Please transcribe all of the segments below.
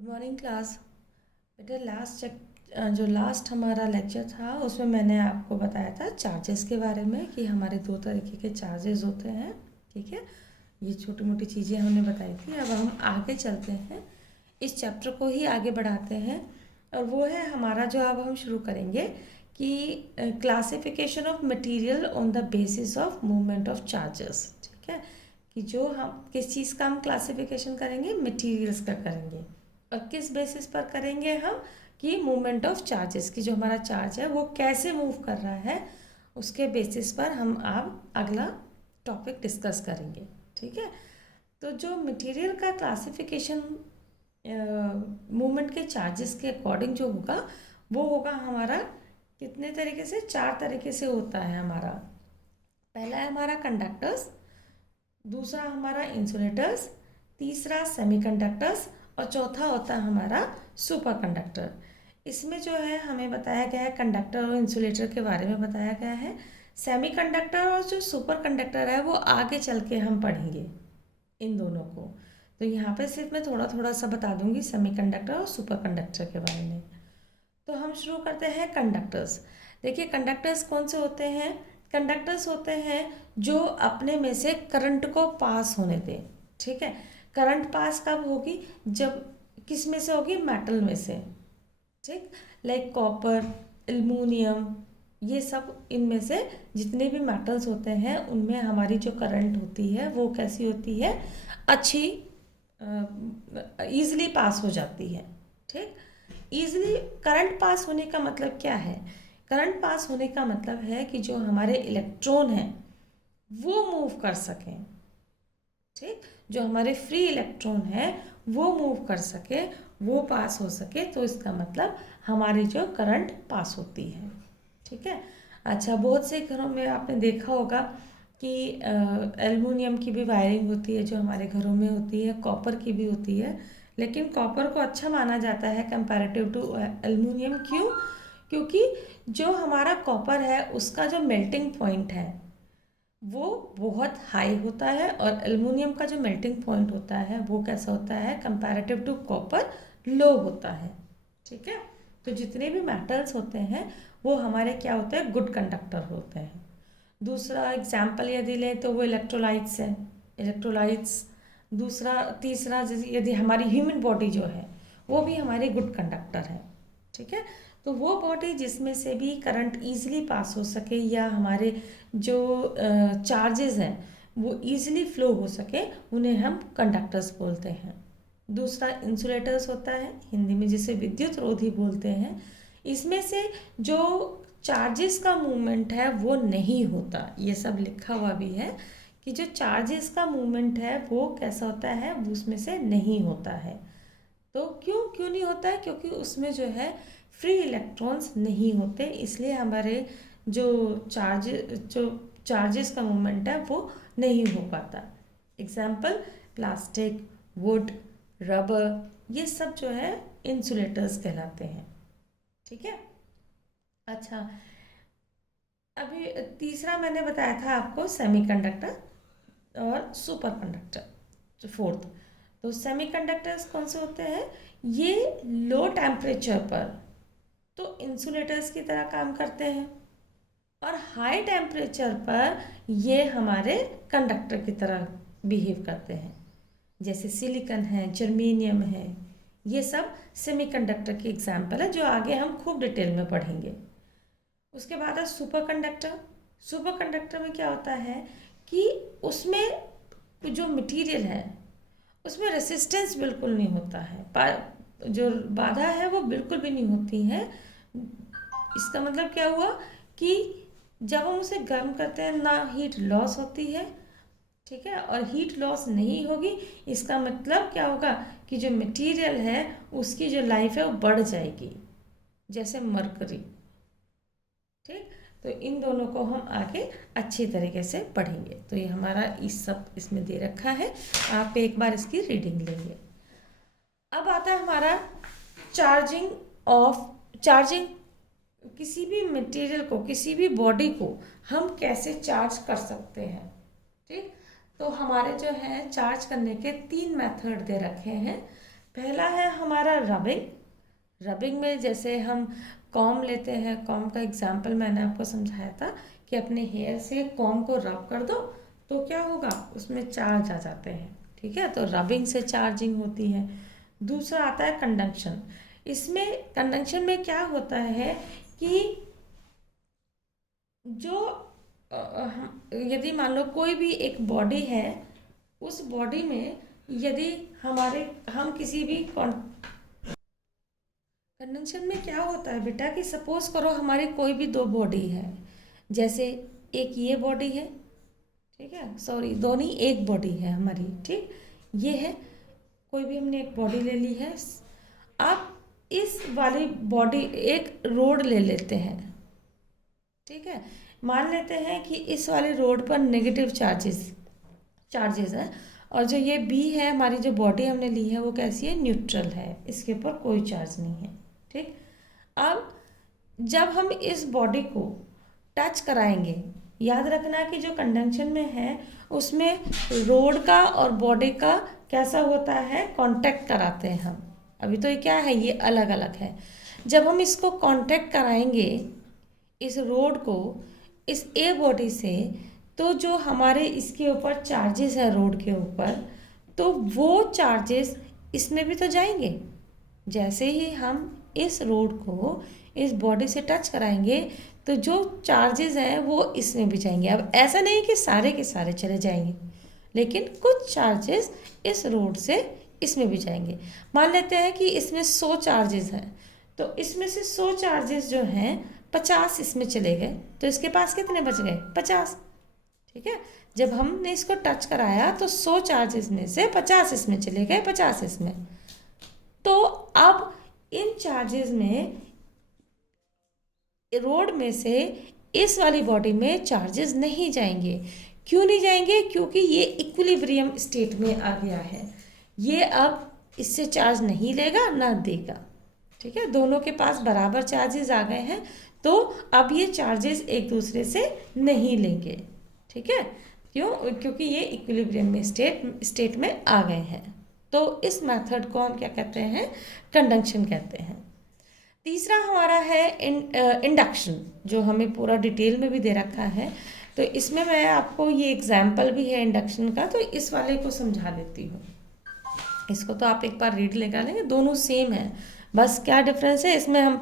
Good morning class. बेटा जो last हमारा लेक्चर था उसमें मैंने आपको बताया था चार्जेस के बारे में कि हमारे दो तरीके के चार्जेस होते हैं। ठीक है, ये छोटी मोटी चीज़ें हमने बताई थी। अब हम आगे चलते हैं, इस चैप्टर को ही आगे बढ़ाते हैं और वो है हमारा जो अब हम शुरू करेंगे कि classification of material on the basis of movement of charges. ठीक है, कि जो हम किस चीज़ का हम क्लासिफिकेशन करेंगे, मटेरियल्स का करेंगे। और किस बेसिस पर करेंगे हम, कि मूवमेंट ऑफ चार्जेस की जो हमारा चार्ज है वो कैसे मूव कर रहा है, उसके बेसिस पर हम अब अगला टॉपिक डिस्कस करेंगे। ठीक है, तो जो मटेरियल का क्लासिफिकेशन मूवमेंट के चार्जेस के अकॉर्डिंग जो होगा वो होगा हमारा कितने तरीके से, 4 तरीके से होता है हमारा। पहला है हमारा कंडक्टर्स, दूसरा हमारा इंसुलेटर्स, तीसरा सेमीकंडक्टर्स और चौथा होता है हमारा सुपर कंडक्टर। इसमें जो है हमें बताया गया है कंडक्टर और इंसुलेटर के बारे में बताया गया है। सेमीकंडक्टर और जो सुपर कंडक्टर है वो आगे चल के हम पढ़ेंगे इन दोनों को। तो यहाँ पे सिर्फ मैं थोड़ा थोड़ा सा बता दूंगी सेमीकंडक्टर और सुपर कंडक्टर के बारे में। तो हम शुरू करते हैं कंडक्टर्स। देखिए कंडक्टर्स कौन से होते हैं, कंडक्टर्स होते हैं जो अपने में से करंट को पास होने दें। ठीक है, करंट पास कब होगी, जब किस में से होगी, मेटल में से। ठीक, लाइक कॉपर, एल्युमिनियम, ये सब इनमें से जितने भी मेटल्स होते हैं उनमें हमारी जो करंट होती है वो कैसी होती है, अच्छी, ईजिली पास हो जाती है। ठीक, ईजिली करंट पास होने का मतलब क्या है, करंट पास होने का मतलब है कि जो हमारे इलेक्ट्रॉन हैं वो मूव कर सकें। ठीक, जो हमारे फ्री इलेक्ट्रॉन है वो मूव कर सके, वो पास हो सके, तो इसका मतलब हमारी जो करंट पास होती है। ठीक है, अच्छा बहुत से घरों में आपने देखा होगा कि एल्युमिनियम की भी वायरिंग होती है जो हमारे घरों में होती है, कॉपर की भी होती है, लेकिन कॉपर को अच्छा माना जाता है कंपैरेटिव टू एल्युमिनियम। क्यों, क्योंकि जो हमारा कॉपर है उसका जो मेल्टिंग पॉइंट है वो बहुत हाई होता है और एल्युमिनियम का जो मेल्टिंग पॉइंट होता है वो कैसा होता है, कंपैरेटिव टू कॉपर लो होता है। ठीक है, तो जितने भी मेटल्स होते हैं वो हमारे क्या होते हैं, गुड कंडक्टर होते हैं। दूसरा एग्जाम्पल यदि लें तो वो इलेक्ट्रोलाइट्स है, इलेक्ट्रोलाइट्स। दूसरा तीसरा जैसे यदि हमारी ह्यूमन बॉडी जो है वो भी हमारी गुड कंडक्टर है। ठीक है, तो वो बॉडी जिसमें से भी करंट ईजिली पास हो सके या हमारे जो चार्जेस हैं वो ईजिली फ्लो हो सके, उन्हें हम कंडक्टर्स बोलते हैं। दूसरा इंसुलेटर्स होता है, हिंदी में जिसे विद्युत रोधी बोलते हैं। इसमें से जो चार्जेस का मूवमेंट है वो नहीं होता, ये सब लिखा हुआ भी है कि जो चार्जेस का मूवमेंट है वो कैसा होता है, वो उसमें से नहीं होता है। तो क्यों क्यों नहीं होता है, क्योंकि उसमें जो है फ्री इलेक्ट्रॉन्स नहीं होते, इसलिए हमारे जो चार्जेस का मूवमेंट है वो नहीं हो पाता। एग्जाम्पल प्लास्टिक, वुड, रबर, ये सब जो है इंसुलेटर्स कहलाते हैं। ठीक है, अच्छा अभी तीसरा मैंने बताया था आपको सेमीकंडक्टर और सुपर कंडक्टर, जो फोर्थ। तो सेमीकंडक्टर्स कौन से होते हैं, ये लो टेम्परेचर पर तो इंसुलेटर्स की तरह काम करते हैं और हाई टेम्परेचर पर ये हमारे कंडक्टर की तरह बिहेव करते हैं। जैसे सिलिकॉन है, जर्मेनियम है, ये सब सेमीकंडक्टर की एग्जाम्पल है जो आगे हम खूब डिटेल में पढ़ेंगे। उसके बाद है सुपर कंडक्टर। सुपर कंडक्टर में क्या होता है कि उसमें जो मटेरियल है उसमें रेसिस्टेंस बिल्कुल नहीं होता है, जो बाधा है वो बिल्कुल भी नहीं होती है। इसका मतलब क्या हुआ कि जब हम उसे गर्म करते हैं ना हीट लॉस होती है। ठीक है, और हीट लॉस नहीं होगी, इसका मतलब क्या होगा कि जो मटेरियल है उसकी जो लाइफ है वो बढ़ जाएगी, जैसे मरकरी। ठीक, तो इन दोनों को हम आगे अच्छी तरीके से पढ़ेंगे। तो ये हमारा इस सब इसमें दे रखा है, आप एक बार इसकी रीडिंग लेंगे। अब आता है हमारा चार्जिंग। किसी भी मटेरियल को, किसी भी बॉडी को हम कैसे चार्ज कर सकते हैं। ठीक, तो हमारे जो है चार्ज करने के 3 मेथड दे रखे हैं। पहला है हमारा रबिंग। रबिंग में जैसे हम कॉम लेते हैं, कॉम का एग्जाम्पल मैंने आपको समझाया था कि अपने हेयर से कॉम को रब कर दो तो क्या होगा, उसमें चार्ज आ जाते हैं। ठीक है, तो रबिंग से चार्जिंग होती है। दूसरा आता है कंडक्शन। इसमें कंडक्शन में क्या होता है कि जो यदि मान लो कोई भी एक बॉडी है, उस बॉडी में यदि हम किसी भी कंडक्शन में क्या होता है बेटा कि सपोज करो हमारी कोई भी दो बॉडी है, जैसे एक ये बॉडी है, ठीक है, सॉरी दो नहीं, एक बॉडी है हमारी, ठीक, ये है, कोई भी हमने एक बॉडी ले ली है। अब इस वाली बॉडी एक रोड ले लेते हैं, ठीक है, मान लेते हैं कि इस वाले रोड पर नेगेटिव चार्जेस है, और जो ये बी है, हमारी जो बॉडी हमने ली है वो कैसी है, न्यूट्रल है, इसके ऊपर कोई चार्ज नहीं है। ठीक, अब जब हम इस बॉडी को टच कराएंगे, याद रखना कि जो कंडक्शन में है उसमें रोड का और बॉडी का कैसा होता है, कांटेक्ट कराते हैं हम। अभी तो ये क्या है, ये अलग अलग है। जब हम इसको कांटेक्ट कराएंगे इस रोड को इस ए बॉडी से, तो जो हमारे इसके ऊपर चार्जेस है रोड के ऊपर, तो वो चार्जेस इसमें भी तो जाएंगे। जैसे ही हम इस रोड को इस बॉडी से टच कराएंगे तो जो चार्जेस हैं वो इसमें भी जाएंगे। अब ऐसा नहीं कि सारे के सारे चले जाएंगे, लेकिन कुछ चार्जेस इस रोड से इसमें भी जाएंगे। मान लेते हैं कि इसमें 100 चार्जेस हैं, तो इसमें से 100 चार्जेस जो हैं 50 इसमें चले गए, तो इसके पास कितने बच गए, 50। ठीक है, जब हमने इसको टच कराया तो 100 चार्जेस में से 50 इसमें चले गए, 50 इसमें। तो अब इन चार्जेस में रोड में से इस वाली बॉडी में चार्जेस नहीं जाएंगे। क्यों नहीं जाएंगे, क्योंकि ये इक्विलिब्रियम स्टेट में आ गया है, ये अब इससे चार्ज नहीं लेगा ना देगा। ठीक है, दोनों के पास बराबर चार्जेस आ गए हैं, तो अब ये चार्जेस एक दूसरे से नहीं लेंगे। ठीक है, क्यों, क्योंकि ये इक्विलिब्रियम में स्टेट में आ गए हैं। तो इस मेथड को हम क्या कहते हैं, कंडक्शन कहते हैं। तीसरा हमारा है इंडक्शन, जो हमें पूरा डिटेल में भी दे रखा है। तो इसमें मैं आपको ये एग्जाम्पल भी है इंडक्शन का, तो इस वाले को समझा देती हूँ। इसको तो आप एक बार रीड लगा लेंगे, दोनों सेम है, बस क्या डिफरेंस है, इसमें हम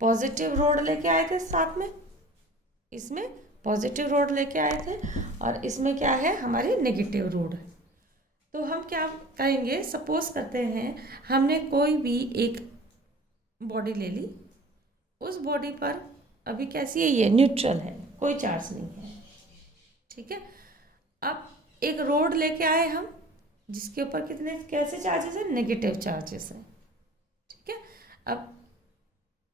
पॉजिटिव रोड लेके आए थे साथ में, इसमें पॉजिटिव रोड लेके आए थे, और इसमें क्या है, हमारी नेगेटिव रोड। तो हम क्या करेंगे, सपोज करते हैं हमने कोई भी एक बॉडी ले ली, उस बॉडी पर अभी कैसी है, ये न्यूट्रल है, कोई चार्ज नहीं है। ठीक है, अब एक रोड लेके आए हम, जिसके ऊपर कितने कैसे चार्जेस हैं, नेगेटिव चार्जेस हैं। ठीक है, अब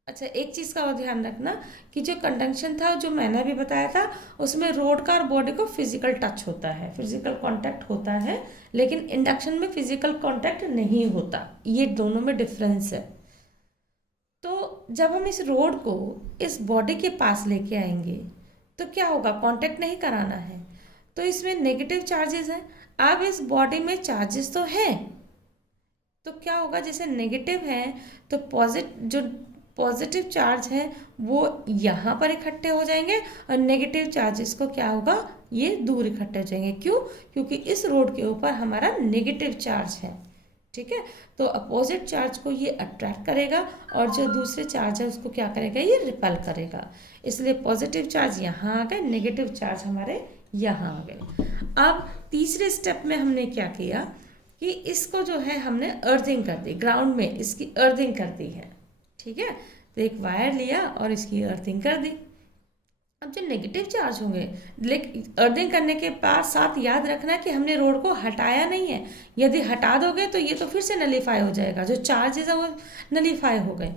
अच्छा एक चीज़ का और ध्यान रखना कि जो कंडक्शन था, जो मैंने अभी बताया था, उसमें रोड का और बॉडी को फिजिकल टच होता है, फिजिकल कांटेक्ट होता है, लेकिन इंडक्शन में फिजिकल कांटेक्ट नहीं होता। ये दोनों में डिफरेंस है। तो जब हम इस रोड को इस बॉडी के पास लेके आएंगे तो क्या होगा, कांटेक्ट नहीं कराना है, तो इसमें नेगेटिव चार्जेस हैं। अब इस बॉडी में चार्जेस तो हैं, तो क्या होगा, जैसे नेगेटिव है तो जो पॉजिटिव चार्ज है वो यहाँ पर इकट्ठे हो जाएंगे, और नेगेटिव चार्जेस को क्या होगा, ये दूर इकट्ठे हो जाएंगे। क्यों, क्योंकि इस रोड के ऊपर हमारा नेगेटिव चार्ज है। ठीक है, तो अपोजिट चार्ज को ये अट्रैक्ट करेगा, और जो दूसरे चार्ज है उसको क्या करेगा, ये रिपेल करेगा। इसलिए पॉजिटिव चार्ज यहाँ आ गए, नेगेटिव चार्ज हमारे यहाँ आ गए। अब तीसरे स्टेप में हमने क्या किया कि इसको जो है हमने अर्थिंग कर दी, ग्राउंड में इसकी अर्थिंग कर दी है। ठीक है, तो एक वायर लिया और इसकी अर्थिंग कर दी। अब जो नेगेटिव चार्ज होंगे, लेकिन अर्थिंग करने के बाद साथ याद रखना कि हमने रोड को हटाया नहीं है। यदि हटा दोगे तो ये तो फिर से नलीफाई हो जाएगा, जो चार्जेस है वो नलीफाई हो गए।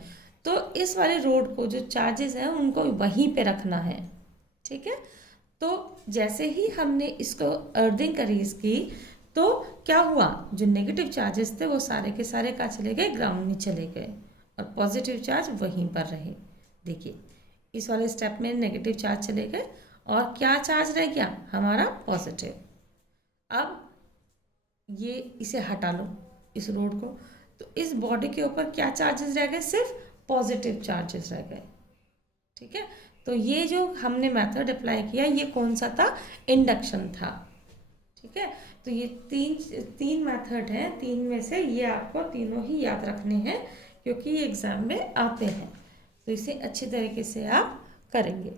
तो इस वाले रोड को जो चार्जेस हैं उनको वहीं पे रखना है। ठीक है, तो जैसे ही हमने इसको अर्थिंग करी इसकी, तो क्या हुआ, जो नेगेटिव चार्जेस थे वो सारे के सारे कहाँ चले गए, ग्राउंड में चले गए, और पॉजिटिव चार्ज वहीं पर रहे। देखिए इस वाले स्टेप में नेगेटिव चार्ज चले गए, और क्या चार्ज रह गया, हमारा पॉजिटिव। अब ये इसे हटा लो इस रोड को, तो इस बॉडी के ऊपर क्या चार्जेस रह गए, सिर्फ पॉजिटिव चार्जेस रह गए। ठीक है, तो ये जो हमने मेथड अप्लाई किया ये कौन सा था, इंडक्शन था। ठीक है, तो ये तीन मेथड हैं, तीन में से ये आपको तीनों ही याद रखने हैं क्योंकि ये एग्जाम में आते हैं, तो इसे अच्छे तरीके से आप करेंगे।